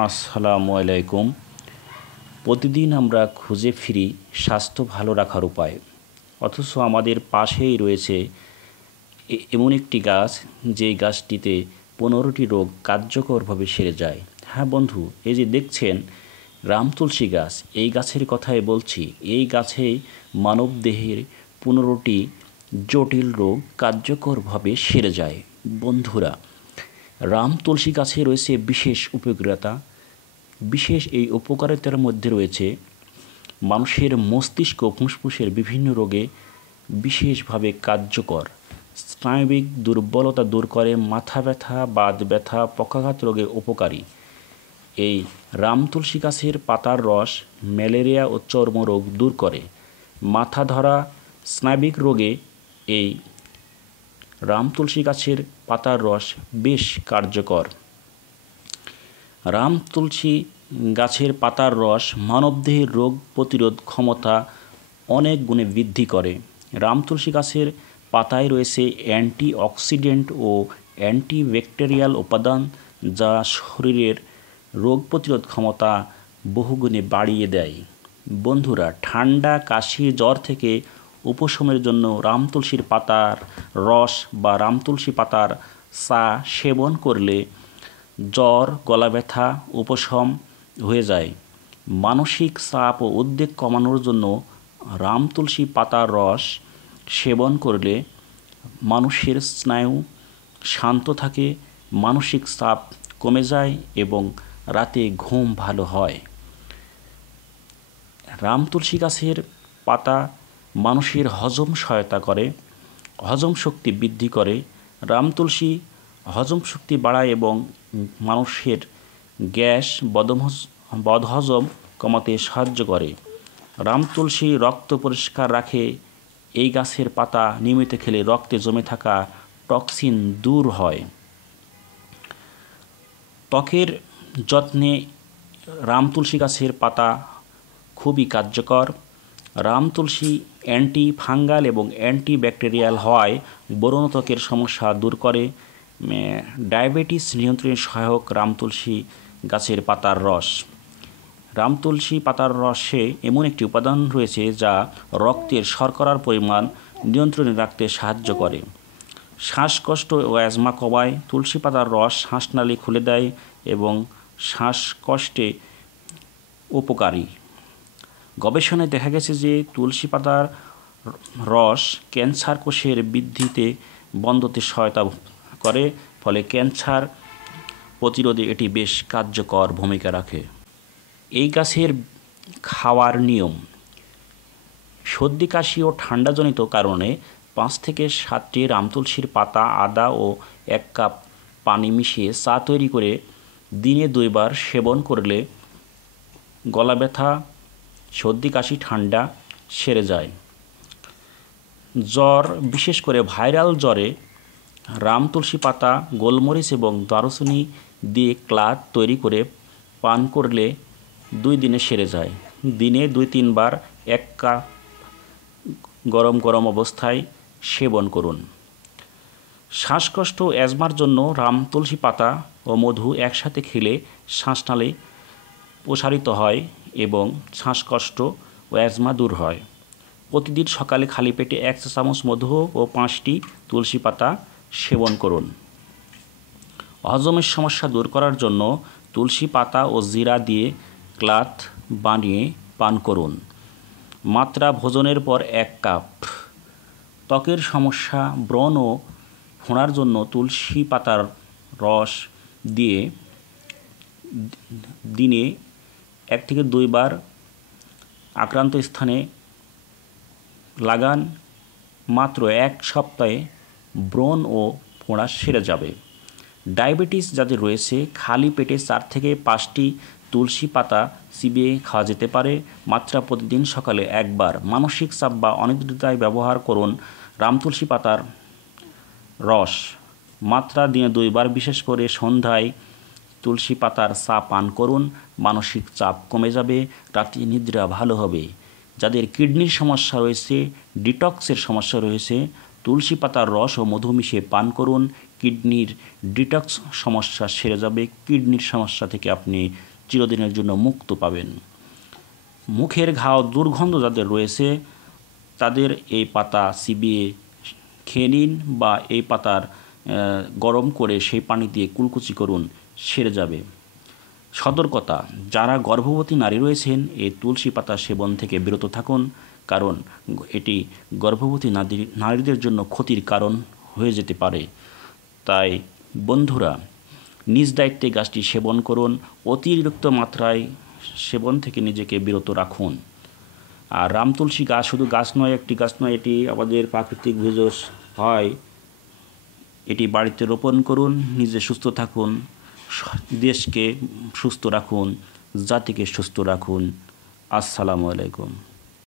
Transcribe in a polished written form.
আসসালামু আলাইকুম। প্রতিদিন আমরা খুঁজে ফিরি স্বাস্থ্য ভালো রাখার উপায়, অথচ আমাদের পাশেই রয়েছে এমন একটি গাছ, যেই গাছটিতে 15টি রোগ কার্যকরভাবে সেরে যায়। হ্যাঁ বন্ধু, এই যে দেখছেন রামতুলসী গাছ, এই গাছের কথাই বলছি। এই গাছেই মানবদেহের 15টি জটিল রোগ কার্যকরভাবে সেরে যায়। বন্ধুরা, রামতুলসী গাছে রয়েছে বিশেষ উপকারিতা। বিশেষ এই উপকারিতার মধ্যে রয়েছে মানুষের মস্তিষ্ক ও ফুসফুসের বিভিন্ন রোগে বিশেষভাবে কার্যকর, স্নায়বিক দুর্বলতা দূর করে, মাথা ব্যথা, বাত ব্যথা, পক্ষাঘাত রোগে উপকারী। এই রামতুলসী গাছের পাতার রস ম্যালেরিয়া ও চর্মরোগ দূর করে। মাথা ধরা, স্নায়বিক রোগে এই রামতুলসী গাছের পাতার রস বেশ কার্যকর। রামতুলসী গাছের পাতার রস মানবদেহের রোগ প্রতিরোধ ক্ষমতা অনেক গুণে বৃদ্ধি করে। রামতুলসী গাছের পাতায় রয়েছে অ্যান্টিঅক্সিডেন্ট ও অ্যান্টিব্যাকটেরিয়াল উপাদান, যা শরীরের রোগ প্রতিরোধ ক্ষমতা বহুগুণে বাড়িয়ে দেয়। বন্ধুরা, ঠান্ডা, কাশি, জ্বর থেকে উপশমের জন্য রামতুলসীর পাতার রস বা রামতুলসী পাতার চা সেবন করলে জ্বর, গলা ব্যথা উপশম হয়ে যায়। মানসিক চাপ ও উদ্বেগ কমানোর জন্য রামতুলসী পাতার রস সেবন করলে মানুষের স্নায়ু শান্ত থাকে, মানসিক চাপ কমে যায় এবং রাতে ঘুম ভালো হয়। রামতুলসী গাছের পাতা মানুষের হজম সহায়তা করে, হজম শক্তি বৃদ্ধি করে। রামতুলসী হজম শক্তি বাড়ায় এবং মানুষের গ্যাস, বদহজম কমাতে সাহায্য করে। রামতুলসী রক্ত পরিষ্কার রাখে। এই গাছের পাতা নিয়মিত খেলে রক্তে জমে থাকা টক্সিন দূর হয়। ত্বকের যত্নে রামতুলসী গাছের পাতা খুবই কার্যকর। রামতুলসী অ্যান্টি ফাঙ্গাল এবং অ্যান্টি ব্যাকটেরিয়াল হওয়ায় ব্রণ ত্বকের সমস্যা দূর করে। ডায়াবেটিস নিয়ন্ত্রণে সহায়ক রামতুলসী গাছের পাতার রস। রামতুলসী পাতার রসে এমন একটি উপাদান রয়েছে যা রক্তের শর্করার পরিমাণ নিয়ন্ত্রণে রাখতে সাহায্য করে। শ্বাসকষ্ট ও অ্যাজমা কমায়। তুলসী পাতার রস শ্বাসনালী খুলে দেয় এবং শ্বাসকষ্টে উপকারী। গবেষণায় দেখা গেছে যে তুলসী পাতার রস ক্যান্সার কোষের বৃদ্ধিতে বন্ধতে সহায়তা করে, ফলে ক্যান্সার প্রতিরোধে এটি বেশ কার্যকর ভূমিকা রাখে। এই গাছের খাওয়ার নিয়ম: সর্দি, কাশি ও ঠান্ডাজনিত কারণে 5 থেকে 7টি রামতুলসীর পাতা, আদা ও 1 কাপ পানি মিশিয়ে চা তৈরি করে দিনে 2 বার সেবন করলে গলা ব্যথা, সর্দি, কাশি, ঠান্ডা সেরে যায়। জ্বর, বিশেষ করে ভাইরাল জ্বরে রামতুলসী পাতা, গোলমরিচ এবং দারুচিনি দিয়ে ক্লাত তৈরি করে পান করলে 2 দিনে সেরে যায়। দিনে 2-3 বার 1 কাপ গরম গরম অবস্থায় সেবন করুন। শ্বাসকষ্ট ও অ্যাজমার জন্য রামতুলসী পাতা ও মধু একসাথে খেলে শ্বাসনালী প্রসারিত হয় এবং শ্বাসকষ্ট ও অ্যাজমা দূর হয়। প্রতিদিন সকালে খালি পেটে 1 চা চামচ মধু ও 5টি তুলসী পাতা সেবন করুন। হজমের সমস্যা দূর করার জন্য তুলসী পাতা ও জিরা দিয়ে ক্লাত বানিয়ে পান করুন। মাত্রা: ভোজনের পর 1 কাপ। ত্বকের সমস্যা, ব্রণ ও ফোঁড়ার জন্য তুলসী পাতার রস দিয়ে দিনে 1 থেকে 2 বার আক্রান্ত স্থানে লাগান। মাত্র 1 সপ্তাহে ব্রণ ও ফোঁড়া সেরে যাবে। ডায়াবেটিস যাদের রয়েছে, খালি পেটে 4 থেকে 5টি তুলসী পাতা চিবিয়ে খাওয়া যেতে পারে। মাত্রা: প্রতিদিন সকালে 1 বার। মানসিক চাপ বা অনিদ্রায় ব্যবহার করুন রামতুলসী পাতার রস। মাত্রা: দিনে 2 বার, বিশেষ করে সন্ধ্যায় তুলসী পাতার চা পান করুন। মানসিক চাপ কমে যাবে, রাতে নিদ্রা ভালো হবে। যাদের কিডনির সমস্যা রয়েছে, ডিটক্সের সমস্যা রয়েছে, তুলসী পাতার রস ও মধু মিশিয়ে পান করুন। কিডনির ডিটক্স সমস্যা সেরে যাবে, কিডনির সমস্যা থেকে আপনি চিরদিনের জন্য মুক্ত পাবেন। মুখের ঘাও দুর্গন্ধ যাদের রয়েছে তাদের এই পাতা চিবিয়ে খেয়ে নিন বা এই পাতার গরম করে সেই পানি দিয়ে কুলকুচি করুন, সেরে যাবে। সতর্কতা, যারা গর্ভবতী নারী রয়েছেন এই তুলসী পাতা সেবন থেকে বিরত থাকুন, কারণ এটি গর্ভবতী নারীদের জন্য ক্ষতির কারণ হয়ে যেতে পারে। তাই বন্ধুরা, নিজ দায়িত্বে গাছটি সেবন করুন, অতিরিক্ত মাত্রায় সেবন থেকে নিজেকে বিরত রাখুন। আর রামতুলসী গাছ শুধু গাছ নয়, একটি গাছ নয়, এটি আমাদের প্রাকৃতিক ভেষজ হয়। এটি বাড়িতে রোপণ করুন, নিজে সুস্থ থাকুন, দেশকে সুস্থ রাখুন, জাতিকে সুস্থ রাখুন। আসসালামু আলাইকুম।